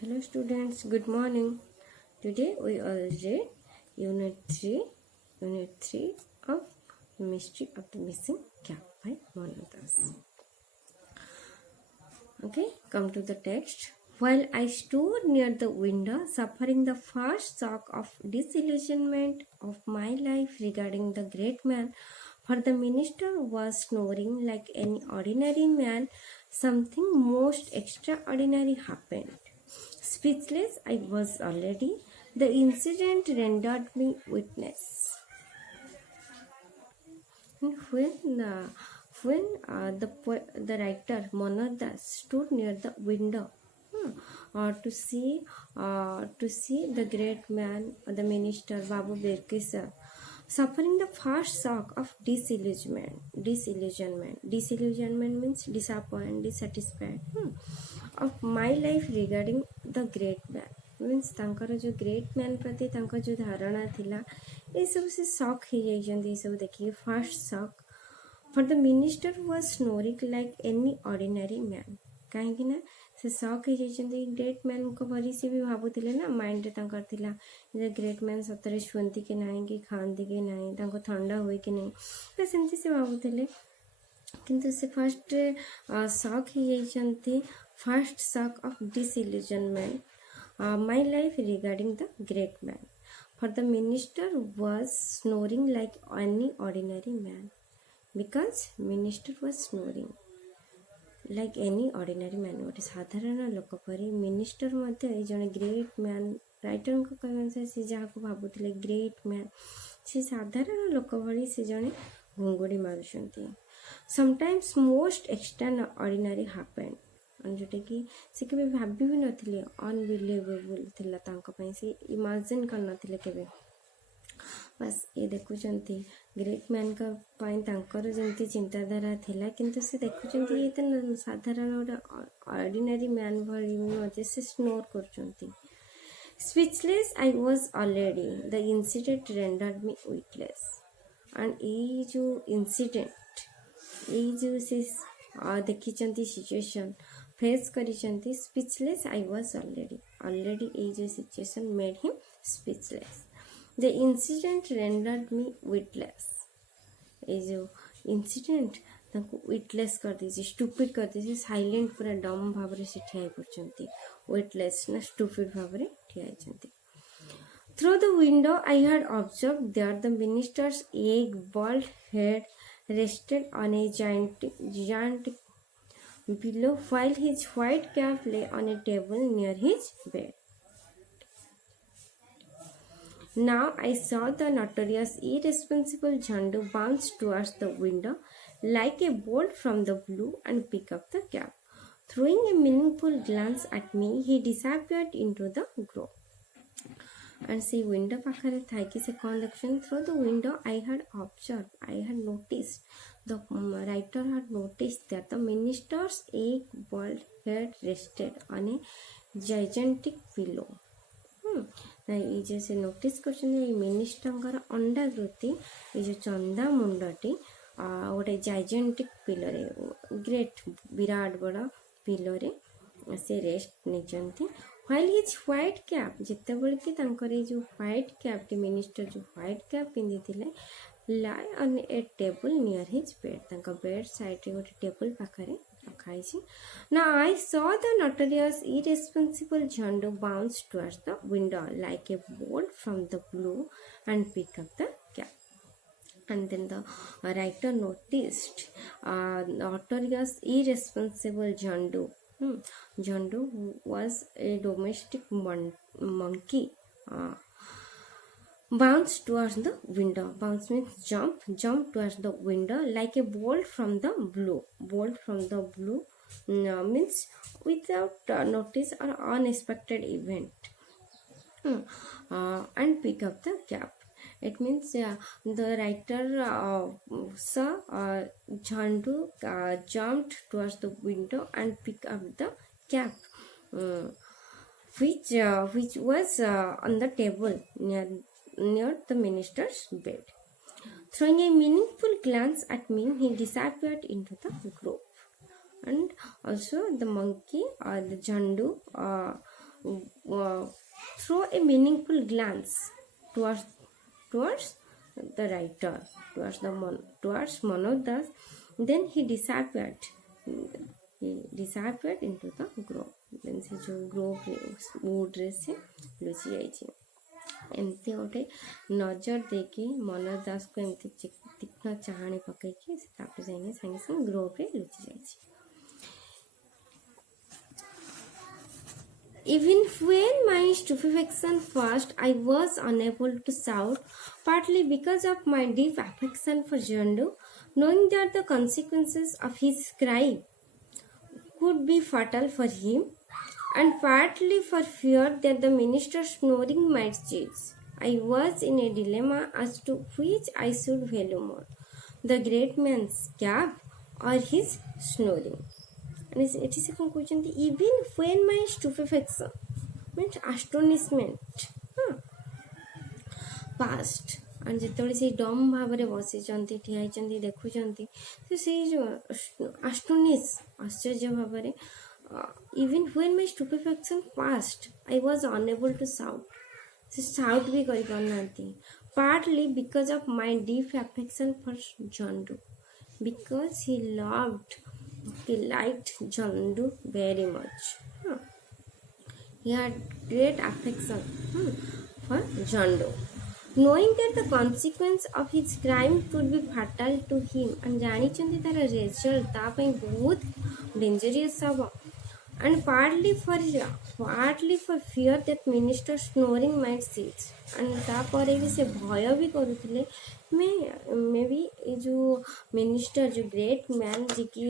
Hello students, good morning. Today we all read Unit 3 of Mystery of the Missing Cap by Monadas. Okay, come to the text. While I stood near the window, suffering the first shock of disillusionment of my life regarding the great man, for the minister was snoring like any ordinary man, something most extraordinary happened. Speechless I was already. The incident rendered me witness. And when the writer Monadas stood near the window to see the great man, the minister Babu Berkisar, suffering the first shock of disillusionment means disappointed, dissatisfied of my life regarding the great man. Means तांकर जो great man प्रति तांकर जो धारणा थिला ये सब से शॉक हो जाइछन्ती सब देखिए first shock for the minister was snoring like any ordinary man कहीं ना से शॉक हो जाइछन्ती ग्रेट मैन को भरी से भी भाबुतिले ना माइंड रे तांकर थिला जे ग्रेट मैन सतरे शुंती के नाही कि खांती के नाही तांको ठंडा होई कि नहीं तो सेमती से भाबुतिले किंतु से फर्स्ट शॉक हो जाइछन्ती first shock of disillusionment my life regarding the great man. For the minister was snoring like any ordinary man. Because minister was snoring like any ordinary man. गोटे साधारण लोक परी मिनिस्टर मध्य जड़े ग्रेट मैन राइटर को कहने से जहाँ भावुले great man से साधारण लोक भली से जड़े घुंगुड़ी मारुंट sometimes most extraordinary happened जोटा कि से केवे भाभी भी नथिले अनबिलीवेबल थिला तांको पई से इमेजिन कर नथिले केवे बस ये देखुचंती ग्रेट मैन का पई तांकर जेंती चिंताधारा थिला किंतु से देखुचंती ये साधारण ऑर्डिनरी मैन भली मते से स्नोर करचंती speechless I was already the incident rendered me witless and ये जो इंसिडेंट ये जो से देखिचंती सिचुएशन फेस करिचंती स्पीचलेस आई वाज ऑलरेडी ए जो situation made him speechless the incident rendered me witless ए जो इंसिडेंट तांको विटलेस कर दीजिए स्टूपिड कर दीजिए साइलेंट पूरा डम भाव से ठिया पड़चंती विटलेस ना स्टूपिड भाव रे ठिया चंती through the window I had observe there the minister's egg bald head rested on a giant pillow while his white cap lay on a table near his bed. Now I saw the notorious irresponsible Jhandu bounce towards the window like a bolt from the blue and pick up the cap. Throwing a meaningful glance at me, he disappeared into the grove. And see window pakhare thai ki se kon dekhchen through the window I had noticed the writer had noticed that the minister's egg bald head rested on a gigantic pillow ये जे से notice करछन ये minister अंडाकृति ये जो चंदा मुंडटी गोटे gigantic pillow रे great Virat बड़ा pillow रे से rest नेचंती while his white cap जिते बल कि तांकर जो white cap टी मिनिस्टर जो white cap पिंदी थिले lie on a table near his bed तांका बेड साइड रे गोटे टेबल पाखरे रखाई छी now I saw the notorious irresponsible Jhandu bounce towards the window like a bolt from the blue and pick up the cap and then the writer noticed notorious irresponsible Jhandu Jhandu was a domestic monkey. Bounced towards the window. Bounce means jump towards the window like a bolt from the blue. Bolt from the blue means without notice or unexpected event. And pick up the cap. It means the writer saw Jhandu jumped towards the window and picked up the cap, which was on the table near the minister's bed. Throwing a meaningful glance at me, he disappeared into the grove. And also the monkey, the Jhandu, uh, throw a meaningful glance towards towards the writer, towards Manoj Das. Then he disappeared. He disappeared into the grove. Then se jo grove wood re se luci jaichi. एमती गोटे नजर देकी मनोज दास को एमती तीक्ष्ण चाहाणी पकईकी सागे सागे Grove रे लुचि जाइए. Even when my stupefaction first, I was unable to shout, partly because of my deep affection for Jandu, knowing that the consequences of his crime could be fatal for him, and partly for fear that the minister's snoring might cease. I was in a dilemma as to which I should value more, the great man's gap or his snoring. And it is a conclusion, even when my stupefaction means astonishment past, and ଯେତେବେଳେ ସେ ଡମ୍ ଭାବରେ ବସିଛନ୍ତି ଠିଆ ହେଇଛନ୍ତି ଦେଖୁଛନ୍ତି ତ ସେଇ ଯେଉଁ ଆଷ୍ଟୋନିସ୍ ଆଶ୍ଚର୍ଯ୍ୟ ଭାବରେ even when my stupefaction passed, I was unable to shout. ସେ shout ବି କରିପାରୁନାହାନ୍ତି. Partly because of my deep affection for Jandu, because he liked Jandu very much. He had great affection for Jandu. Knowing that the consequence of his crime could be fatal to him, and जानिचंती तार result ता ପାଇଁ बहुत dangerous hub, and partly for fear that minister snoring might cease, and तापर भी से भय भी करुଥିଲେ मे भी जो मिनिस्टर जो ग्रेट मैन जी की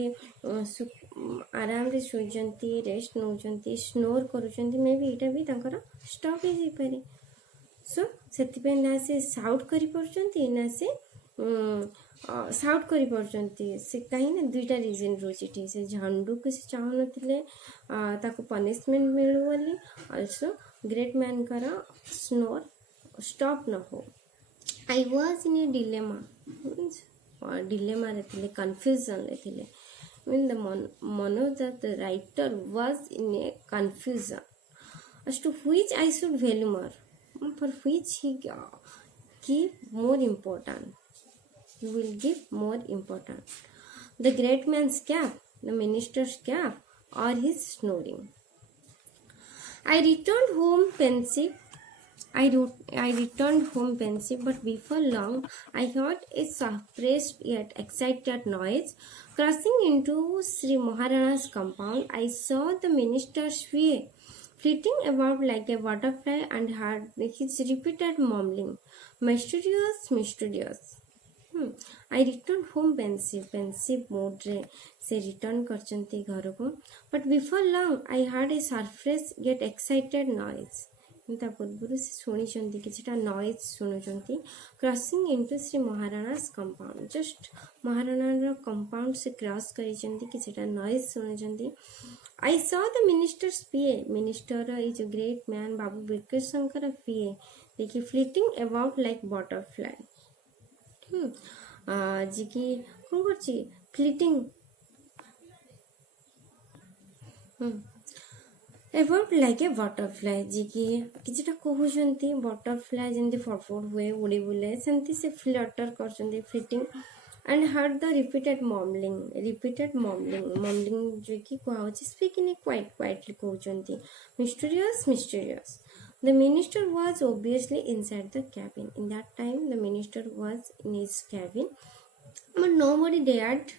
आराम रे सोइजंती रेस्ट नौजंती स्नोर करुचंती मे भी एटा भी तांकर स्टॉप ही जाई पारे. सो से ना से साउट करी पड़चंती ना से साउट करी पड़चंती से कहीं ना दुईटा रीजन रोचे से झंडू को से चाहू नथिले ताको पनिशमेंट मिलू बोली, आल्सो ग्रेट मैन करा स्नोर स्टॉप न हो. I was in A dilemma रे थिले, कंफ्यूजन रे थिले. When the Manoj the writer was in a confusion as to which I should value more, for which he give more important. He will give more important. The great man's cap, the minister's cap, or his snoring. I returned home pensive. But before long, I heard a suppressed yet excited noise. Crossing into Sri Maharana's compound, I saw the minister's figure flitting about like a butterfly and heard his repeated mumbling, mysterious, mysterious. I returned home pensive mood रे से return करचंती घर को. But before long, I heard a surprised yet excited noise. ता पूर्व से शुणी किछटा noise शुणुचंती. Crossing into Shri Maharana's compound, just Maharana compound से क्रॉस करिचंती किछटा नॉइज शुणुचंती. I saw the minister's PA, minister ये जो great man Babu Birkesh Shankar PA देखिए फ्लिटिंग अबाउट लाइक बटरफ्लाई. जी की कौन करची flitting about like a butterfly, जी की किछटा कहउचंती बटरफ्लाई जेंती फड़फड़ हुए उड़ी बुले सेंती से फ्लटर करचंती flitting. and heard the repeated mumbling जो कि कहउची speaking quietly कहउचंती mysterious. The minister was obviously inside the cabin. In that time the minister was in his cabin, but nobody dared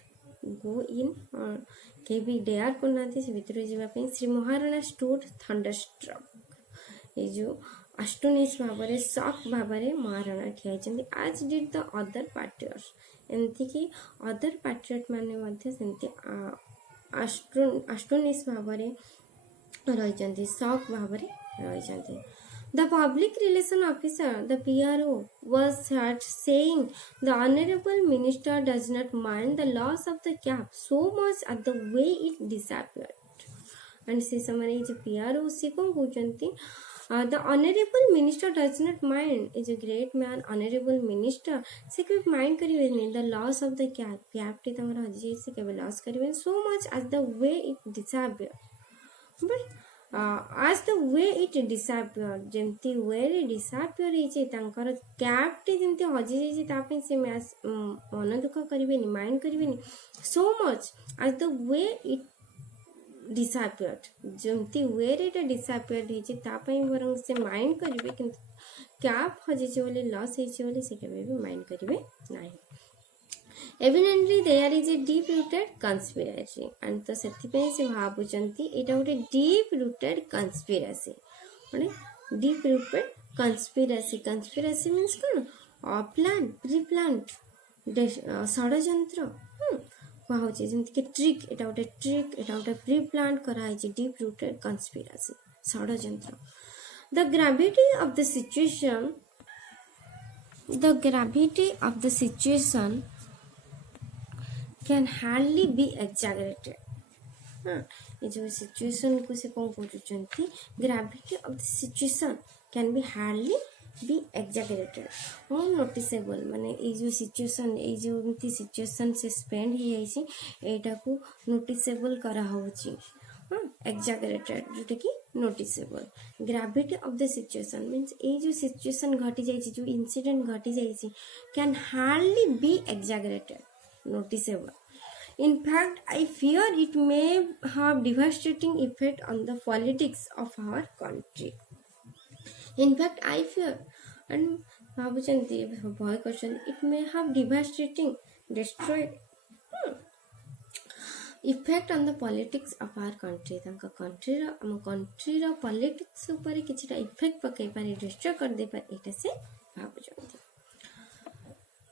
go in, or केबी dare करना से भितर जावाई. Shri Maharana stood thunderstruck, ये जो अष्टोनिश भाव शक भाव महाराणा ठिया. आज डिड द अदर पार्टियर्स, एमती कि अदर पार्टियट मैंने अष्टोनिश भाव रही शक भाव रही. The public relation officer, the PRO, was heard saying, "The honorable minister does not mind the loss of the cap so much as the way it disappeared." And से समय जो PRO से कौन कहते the honorable minister does not mind, is a great man honorable minister से कभी mind करिवेनी the loss of the cap टी तमरा हजी से कभी loss करिवेनी so much as the way it disappeared. But as the way it disappeared ଯେମିତି ୱେରେ ଡିସାପିୟର ହେଇଛି ତାଙ୍କର କ୍ୟାପ୍ଟି ଯେମିତି ହଜିଯାଇଛି ତା ପାଇଁ ସେ ମନ ଦୁଃଖ କରିବେନି ମାଇଣ୍ଡ କରିବେନି so much as the way it disappeared ଯେମିତି ୱେରେ ଏଟା ଡିସାପିୟର ହେଇଛି ତା ପାଇଁ ବରଂ ସେ ମାଇଣ୍ଡ କରିବେ କିନ୍ତୁ କ୍ୟାପ୍ ହଜିଛି ବୋଲି ଲସ୍ ହେଇଛି ବୋଲି ସେ କେବେ ବି ମାଇଣ୍ଡ କରିବେ ନାହିଁ evidently there is a deep rooted conspiracy and ତ ସେଥିପାଇଁ ସେ ଭାବୁଛନ୍ତି ଏଇଟା ଗୋଟେ deep rooted conspiracy ମାନେ deep rooted conspiracy means କ'ଣ plan pre-planned ଷଡ଼ଯନ୍ତ୍ର କୁହାହେଉଛି ଯେମିତିକି ଟ୍ରିକ୍ ଏଇଟା ଗୋଟେ pre-planned କରାହେଇଛି deep rooted conspiracy ଷଡ଼ଯନ୍ତ୍ର the gravity of the situation can hardly be exaggerated ये जो सिचुएशन को से कौन कहते gravity of the situation can be hardly be exaggerated or noticeable माने ये जो सिचुएशन ये जो एमती सिचुएशन से स्पेंड ही जाइए एटा को नोटिसेबल करा होची एक्जागरेटेड जोटा कि noticeable gravity of the situation means ये जो सिचुएशन घटी जाइए जो इंसिडेंट घटी जाइए can hardly be exaggerated noticeable. In fact, I fear it may have devastating effect on the politics of our country. In fact, I fear and ଭାବୁଛନ୍ତି ଭୟ କରୁଛନ୍ତି it may have devastating destroyed effect on the politics of our country ତାଙ୍କ countryର ଆମ countryର politics ଉପରେ କିଛିଟା effect ପକେଇ ପାରେ destroy କରିଦେଇ ପାରେ ଏଇଟା ସେ ଭାବୁଛନ୍ତି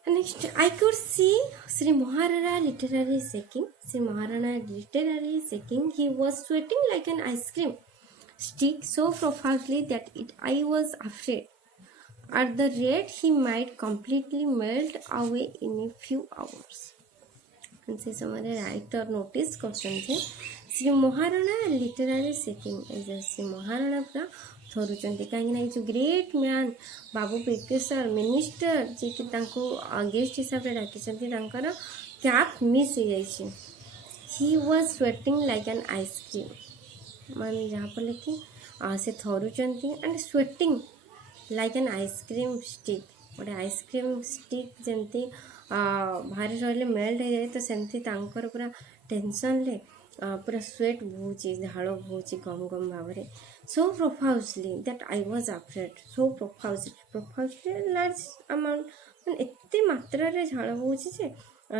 Next, I could see Sri Maharana literally shaking. Sri Maharana literally shaking. He was sweating like an ice cream stick so profusely that I was afraid. At the rate, he might completely melt away in a few hours. And से समय writer notice question थे Sri Maharana literally shaking. Sri Maharana पूरा थरुचंती कहीं जो great man Babu Peteshwar minister ji कि गेस्ट हिसाब से डाकी कैप मिस हो जाए he was sweating like an ice cream man जहाँ पर कि से थरुचंती and sweating like an ice cream stick गोटे आइसक्रीम स्टिक जमती भारी रही मेल्ट हो जाए तो सेमती पूरा टेंशन ले पूरा स्वेट बोची झाड़ बोची गम गम भाव में so profusely that I was afraid so profusely large amount ମାନେ ଏତେ ମାତ୍ରାରେ ଝାଳ ବୋହୁଛି ଯେ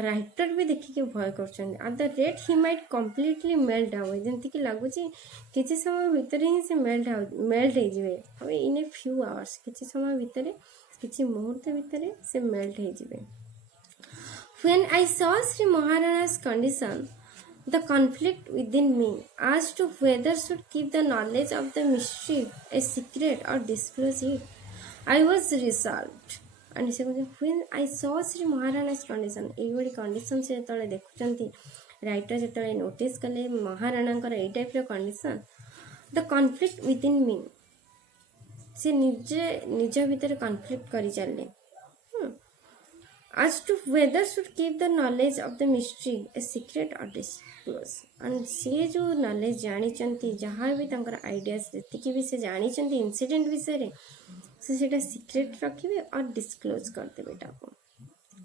ରାଇଟର ବି ଦେଖିକି ଭୟ କରୁଛନ୍ତି at the rate he might completely melt away ଯେମିତିକି ଲାଗୁଛି କିଛି ସମୟ ଭିତରେ ହିଁ ସେ ମେଲ୍ଟ ହେଇଯିବେ ଆଉ in a few hours କିଛି ସମୟ ଭିତରେ କିଛି ମୁହୂର୍ତ୍ତ ଭିତରେ ସେ ମେଲ୍ଟ ହେଇଯିବେ when I saw Sri Maharana's condition the conflict within me as to whether should keep the knowledge of the mystery a secret or disclose it. I was resolved. And when I saw Sri Maharana's condition, every condition से तले देखुचंती writer जतले notice कले महाराणांकर ए type रो condition the conflict within me से निज भीतर कॉन्फ्लिक्ट करी चलले as to whether should keep the knowledge of the mystery a secret or disclose and से जो knowledge जानी चंती जहाँ भी तंकर आइडियाज देती भी से जानी चंती इंसिडेंट विषय रे से सेटा सीक्रेट रखिबे और डिस्क्लोज करते बेटा को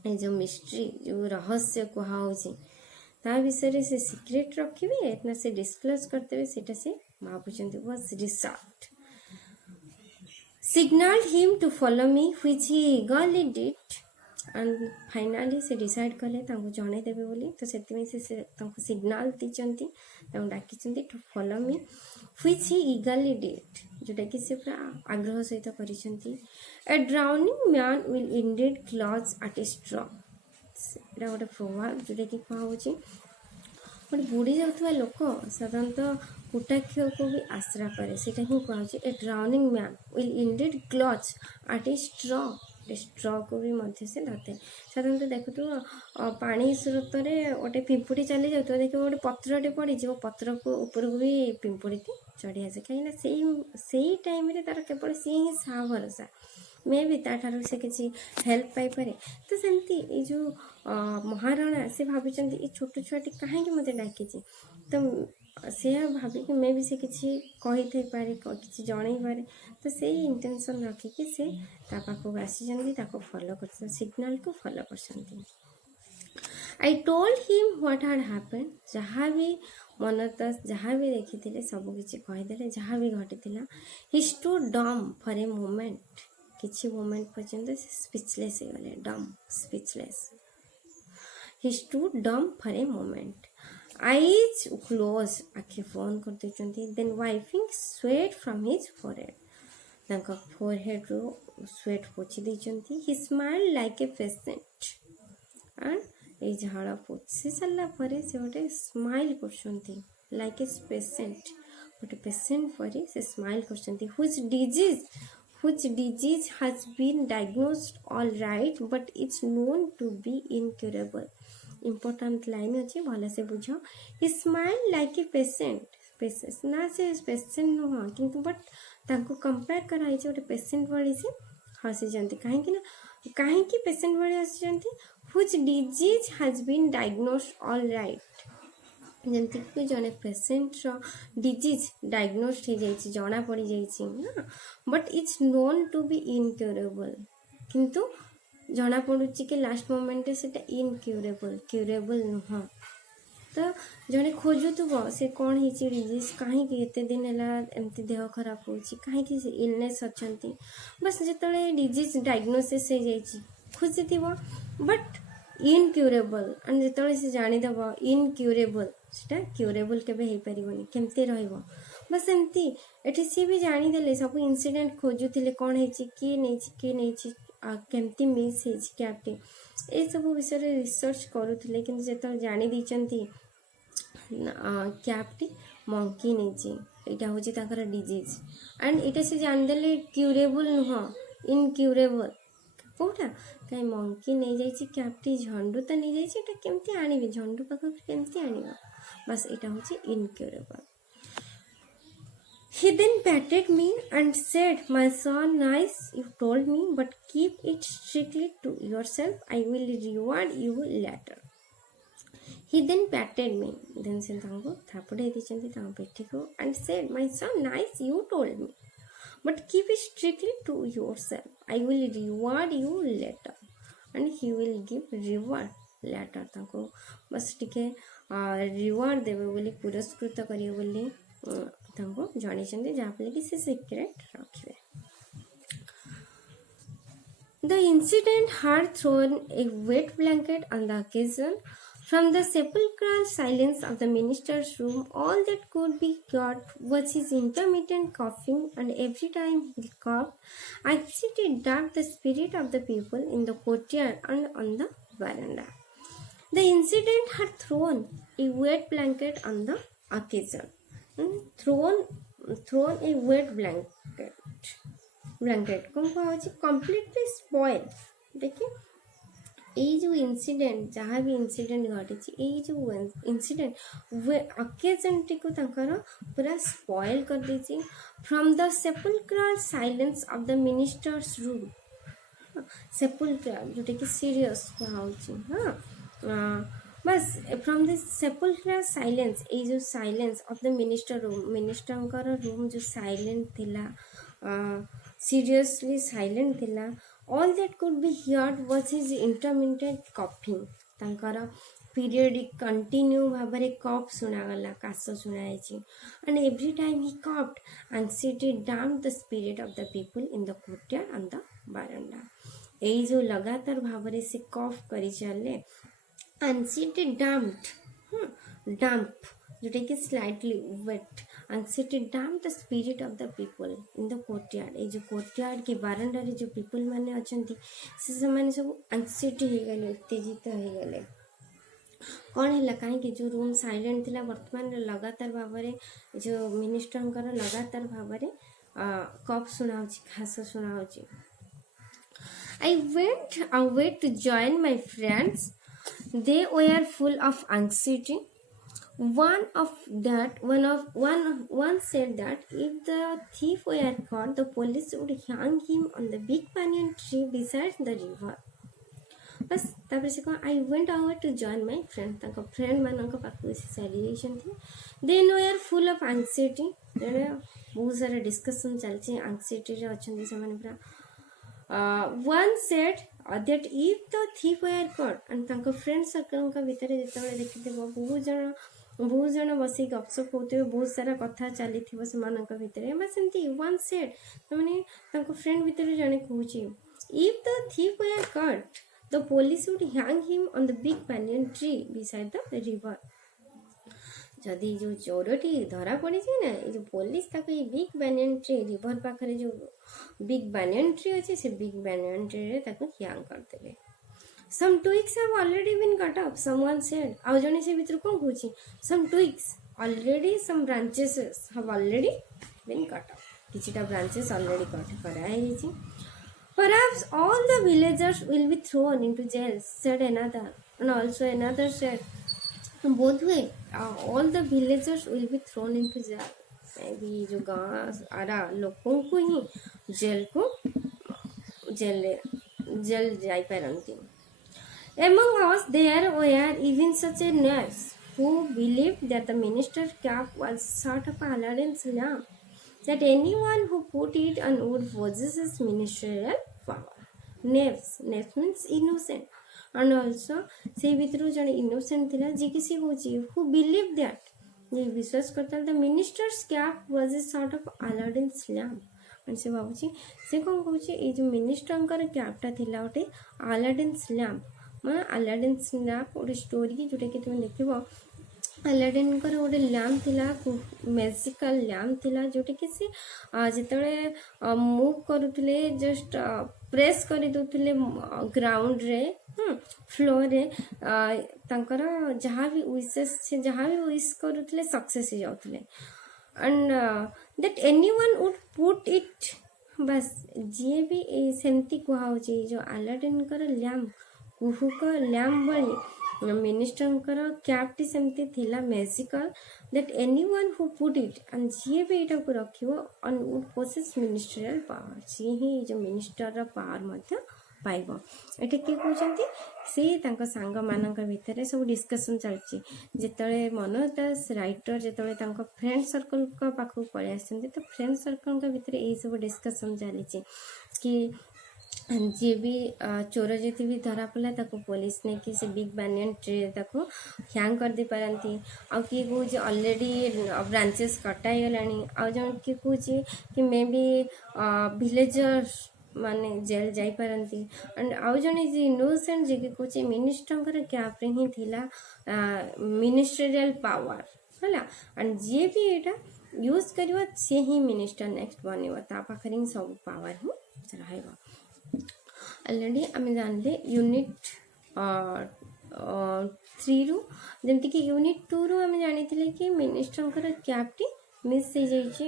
ए जो मिस्ट्री जो रहस्य कुहा होची ता विषय रे से सीक्रेट रखिबे इतना से डिस्क्लोज करते हुए सेटा से भाबुचंती was resolved signaled him to follow me which he eagerly did and finally से डिसाइड कले जन देवे बोली तो से सिग्नाल दीचंती डाकी to follow me which he eagerly did जोटा कि से पूरा आग्रह सहित करिसेंती a drowning man will indeed clutch at a straw एटा गोटे प्रभाव जोटा कि कहा होची गोटे बुड़ी जाउथवा लोक साधारणतः कुटाक्ष को भी आश्रा करे सेटा ही कहा a drowning man will indeed clutch at a straw को भी मध्य से धरते साधारणतः देखो तो पानी स्रोत गोटे पिंपुड़ी चली जाए देखो गोटे पत्रटे पड़ी पत्र को ऊपर को भी पिंपुड़ी चढ़ी आसे कहीं से टाइम तार केवल सी ही सा भरोसा मे भी ताठार से किसी हेल्प पाइपे तो सेमती ये जो महाराणा से भावी ये छोट छुआटी कहीं मत डाकी तो ସେ ଭାବିକି ମେ ବି ସେ କିଛି କହିଥାଇପାରେ, କିଛି ଜଣେଇପାରେ, ତ ସେଇ ଇଣ୍ଟେନସନ୍ ରଖିକି ସେ ତା ପାଖକୁ ଆସିଛନ୍ତି, ତାକୁ ଫଲୋ କରୁଛନ୍ତି, ସିଗ୍ନାଲକୁ ଫଲୋ କରୁଛନ୍ତି। I told him what had happen, ଯାହା ବି ମନତ ଯାହା ବି ଦେଖିଥିଲେ ସବୁ କିଛି କହିଦେଲେ, ଯାହା ବି ଘଟିଥିଲା। He stood dumb for a moment, କିଛି ମୋମେଣ୍ଟ ପର୍ଯ୍ୟନ୍ତ ସେ ସ୍ପିଚଲେସ୍ ହେଇଗଲେ, dumb speechless. He stood dumb for a moment, eyes close, ଆଖି ବନ୍ଦ କରିଦେଇଛନ୍ତି। Then wiping sweat from his forehead, ତାଙ୍କ ଫୋरहेଡ୍ରୁ ସ୍ୱେଟ୍ ପୋଛି ଦେଇଛନ୍ତି। He smiled like a patient, and ଏଇ ଝାଳ ପୋଛି ସାରିଲା ପରେ ସେ ଗୋଟେ ସ୍ମାଇଲ୍ କରୁଛନ୍ତି, ଲାଇକ୍ ଏ ପେସେଣ୍ଟ, ଗୋଟେ ପେସେଣ୍ଟ ପରି ସେ ସ୍ମାଇଲ୍ କରୁଛନ୍ତି। which disease has been diagnosed all right but it's known to be incurable, important line ଅଛି, ଭଲସେ ବୁଝ। ହି ସ୍ମାଇଲ୍ ଲାଇକ୍ ଏ ପେସେଣ୍ଟ ନା, ସେ ପେସେଣ୍ଟ ନୁହଁ, କିନ୍ତୁ ବଟ୍ ତାଙ୍କୁ କମ୍ପେୟାର କରାହେଇଛି ଗୋଟେ ପେସେଣ୍ଟ ଭଳି ସେ ହସିଛନ୍ତି। କାହିଁକି ନା, କାହିଁକି ପେସେଣ୍ଟ ଭଳି ହସିଛନ୍ତି? which disease has been diagnosed all right, ଯେମିତିକି ଜଣେ ପେସେଣ୍ଟର ଡିଜିଜ୍ ଡାଇଗ୍ନୋଷ୍ଟ ହେଇଯାଇଛି, ଜଣା ପଡ଼ିଯାଇଛି ନା, ବଟ୍ ଇଟ୍ସ ନୋନ୍ ଟୁ ବି ଇନକ୍ୟୁରେବଲ୍, କିନ୍ତୁ ଜଣାପଡ଼ୁଛି କି ଲାଷ୍ଟ ମୋମେଣ୍ଟରେ ସେଇଟା କ୍ୟୁରେବଲ୍ ନୁହଁ। ତ ଜଣେ ଖୋଜୁଥିବ ସେ କ'ଣ ହେଇଛି ଡିଜିଜ୍, କାହିଁକି ଏତେ ଦିନ ହେଲା ଏମିତି ଦେହ ଖରାପ ହେଉଛି, କାହିଁକି ସେ ଇଲନେସ୍ ଅଛନ୍ତି। ବାସ୍ ଯେତେବେଳେ ଡିଜିଜ୍ ଡାଇଗ୍ନୋସିସ୍ ହେଇଯାଇଛି ଖୋଜିଥିବ, ବଟ୍ ଇନକ୍ୟୁରେବଲ୍, ଆଣ୍ଡ ଯେତେବେଳେ ସେ ଜାଣିଦେବ ଇନକ୍ୟୁରେବଲ୍, ସେଟା କ୍ୟୁରେବଲ୍ କେବେ ହେଇପାରିବନି, କେମିତି ରହିବ। ବାସ୍ ଏମିତି ଏଠି ସିଏ ବି ଜାଣିଦେଲେ, ସବୁ ଇନସିଡେଣ୍ଟ ଖୋଜୁଥିଲେ, କ'ଣ ହେଇଛି, କିଏ ନେଇଛି, କେମିତି ମିସ୍ ହେଇଛି କ୍ୟାବ୍ଟି, ଏସବୁ ବିଷୟରେ ରିସର୍ଚ୍ଚ କରୁଥିଲେ। କିନ୍ତୁ ଯେତେବେଳେ ଜାଣି ଦେଇଛନ୍ତି କ୍ୟାବ୍ଟି ମଙ୍କି ନେଇଛି, ଏଇଟା ହେଉଛି ତାଙ୍କର ଡିଜିଜ୍, ଆଣ୍ଡ ଏଇଟା ସେ ଜାଣିଦେଲେ କ୍ୟୁରେବଲ୍ ନୁହଁ, ଇନକ୍ୟୁରେବଲ୍। କେଉଁଟା? କାହିଁ ମଙ୍କି ନେଇଯାଇଛି କ୍ୟାବ୍ଟି, ଝଣ୍ଡୁ ତ ନେଇଯାଇଛି, ଏଇଟା କେମିତି ଆଣିବେ, ଝଣ୍ଡୁ ପାଖକୁ କେମିତି ଆଣିବ, ବାସ୍ ଏଇଟା ହେଉଛି ଇନକ୍ୟୁରେବଲ୍। He then patted me and said, "My son, nice you told me, but keep it strictly to yourself. I will reward you later." He then patted me, then ସେ ତାଙ୍କୁ ଥାପୁଡ଼େଇ ଦେଇଛନ୍ତି ତାଙ୍କ ପିଠିକୁ, and said, "My son, nice you told me, but keep it strictly to yourself. I will reward you later." And he will give reward later, ତାଙ୍କୁ bus ଟିକେ reward ଦେବେ ବୋଲି, ପୁରସ୍କୃତ କରିବେ ବୋଲି ତାଙ୍କୁ ଜଣେଇଛନ୍ତି, ଯାହାଫଳରେ କି ସେ ସିକ୍ରେଟ୍ ରଖିବେ। The incident had thrown a wet blanket on the occasion. From the sepulchral silence of the minister's room, all that could be heard was his intermittent coughing, and every time he coughed, anxiety darkened the spirit of the people in the courtyard and on the veranda. The incident had thrown a wet blanket on the occasion. Thrown a wet blanket कौन कहा completely spoil। देखिए এই जो incident, जहाँ भी incident घटी, এই जो इनसीडेंट अकेजनटी को पूरा स्पॉइल कर देती। From the sepulchral silence of the minister's room, sepulchral जोटा कि सीरियस हाँ, बस फ्रॉम द सेपुलक्रल साइलेंस, ये जो silence of the minister room, minister room जो साइलेंट थिला, सीरियसली साइलेंट थिला, all that could be heard was his intermittent coughing, तांकर पीरियडिक कंटिन्यू भाବରେ कफ सुनागला, काश सुनाई, and every time he coughed, anxiety damped the spirit of the people in the courtyard and the veranda। এই जो लगातार भाବରେ से कफ करी चले, anxiety damped, damp जोटा कि slightly wet, anxiety damped the spirit of the people in the courtyard। ये जो courtyard के बारंडा रे जो people माने अछंती, से माने सब anxiety हो गले, उत्तेजित हो गले। कौन है कहीं कि जो रूम साइलेंट थिला, वर्तमान लगातार भाବରେ जो मिनिस्टरଙ୍କର लगातार भाବରେ कफ सुनाउची, खास सुनाउची। I went away to join my friends. They were full of anxiety. One said that if the thief were caught, the police would hang him on the big banyan tree beside the river. बस तापर से कौन I went over to join my friend ताको friend मानक पाखु से चली जाइछन्ती then we are full of anxiety जेने बहुत सारा डिस्कशन चलछि एंग्जाइटी रे अछन्ती से माने पूरा one said that if the thief were caught and ताको फ्रेंड सर्कल का भीतर जेतबे देखिथिबो बहुत जन बसी गपसप होते बहुत सारा कथा चली से भितर बस एमती वन सेड मैंने फ्रेंड भितर जड़े कहूँ if the thief were caught the police would hang him on the big banyan tree beside the river जदि जो चोरटी धरा पड़ी ना ये जो पुलिस ताको ये बिग बैनियन ट्री रिवर पाखरे जो बिग बैनियन ट्री अच्छे से बिग बैनियन ट्री रे ताको ह್ಯಾಂಗ್ करदेबे some twigs have already been cut off someone said आउ जने से भीतर कोन कहूची some twigs already some branches have already been cut off किछिटा branches already cut करा है perhaps all the villagers will be thrown into jail said another and also another said both way all the villagers will be thrown into jail maybe जो गांव आरा लोगों को ही jail जाई पारंती among us there were even such a nurse who believed that the minister's cap was sort of Aladdin's lamp that anyone who put it on would possess his ministerial power. Knaves means innocent and also से भितर जन innocent थिला जे कि से होची who believed that ये विश्वास करता the minister's cap was a sort of Aladdin's lamp and से बाबूजी से कौन कहूची ए जो मिनिस्टर कैपटा थिला गोटे Aladdin's lamp मैं अलाडिन लैम्प गोटे स्टोरी जोटा कि तुम देख अलाडिन गोटे लैम्प थिला मैजिकल लैम्प थिला जोटा कि सी जिते मूव करुले जस्ट प्रेस कर दौले ग्राउंड रे फ्लोर रे जहाँ भी विशेष से जहाँ भी विश करुले सक्सेस हो जाते and that anyone would put it बस जी भी सेमती कहुँ जो अलाडिन लैम्प कुहुक लैम्प बड़ी मिनिस्टर कैपटी सेमती थिला magical that anyone who put it and जी भी यहाँ को रखिबो and would possess ministerial power सी ही जो मिनिस्टर पावर मध्य पाइबो एटा के कहउचंती से तांका सांग मानक भितर सब डिस्कशन चलची जेतले मनोज दास राइटर जेतले तांका फ्रेंड सर्कल का पाखु पळे आसंती तो फ्रेंड सर्कल का भितर ए सब डिस्कशन चलीची कि जी भी चोर जी भी धरा पड़ा ताको पुलिस ने कि से बिग बैनियन ट्री ताको ह্যাং कर दे पारंती आ कि कहूँ ऑलरेडी ब्रांचेस कटाई गलानी आ जन कि कहूँ कि मे बी विलेजर्स माने जेल जाई पारंती एंड आउ जने जे इनोसेंट जे कि कहूँ मिनिस्टर कैप रे ही थिला मिनिस्टरियल पावर हला एंड जे भी एटा यूज करिवा से ही मिनिस्टर नेक्स्ट बनिवा ता पाखरी सब पावर ही रहइबा ऑलरेडी आम जानले यूनिट 3 रु जमती कि यूनिट 2 रु आम जानी कि मिनिस्टर कैपटी मिस हो जाइए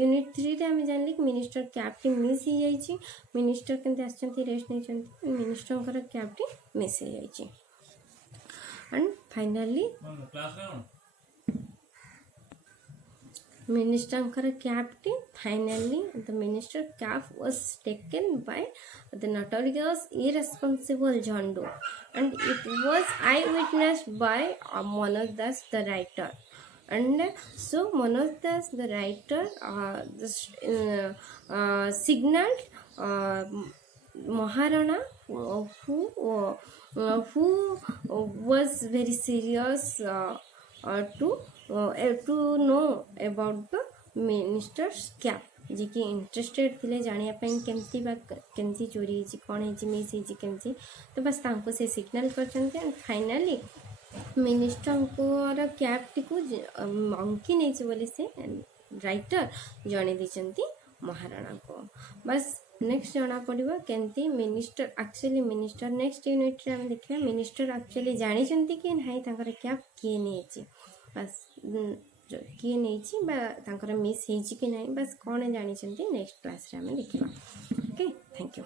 यूनिट 3 रे आम जानले कि मिनिस्टर कैपटी मिस हो जाइए मिनिस्टर केमती आछंती रेस्ट नहीं मिनिस्टर कैपटी मिस हो जाइए and finally minister captain finally the minister cap was taken by the notorious irresponsible John Doe and it was eyewitnessed by Manoj Das the writer and so Manoj Das the writer signaled Maharana who was very serious to know about the minister's cap जी कि interested थे जानिया केमती चोरी कौन है miss केमती तो बस तांको से सिग्नल कर फाइनाली मिनिस्टर कैपटी को अंकी नहीं बोले से राइटर जणे दी महाराणा को बस नेक्स्ट जना पड़ो केमती minister actually minister next unit रे हम देखिए मिनिस्टर एक्चुअली जानी कि ना कैप किए नहीं बस किए नहीं मिस हो कि ना बस कौन जानी नेक्स्ट क्लास रे हम देखा ओके थैंक यू।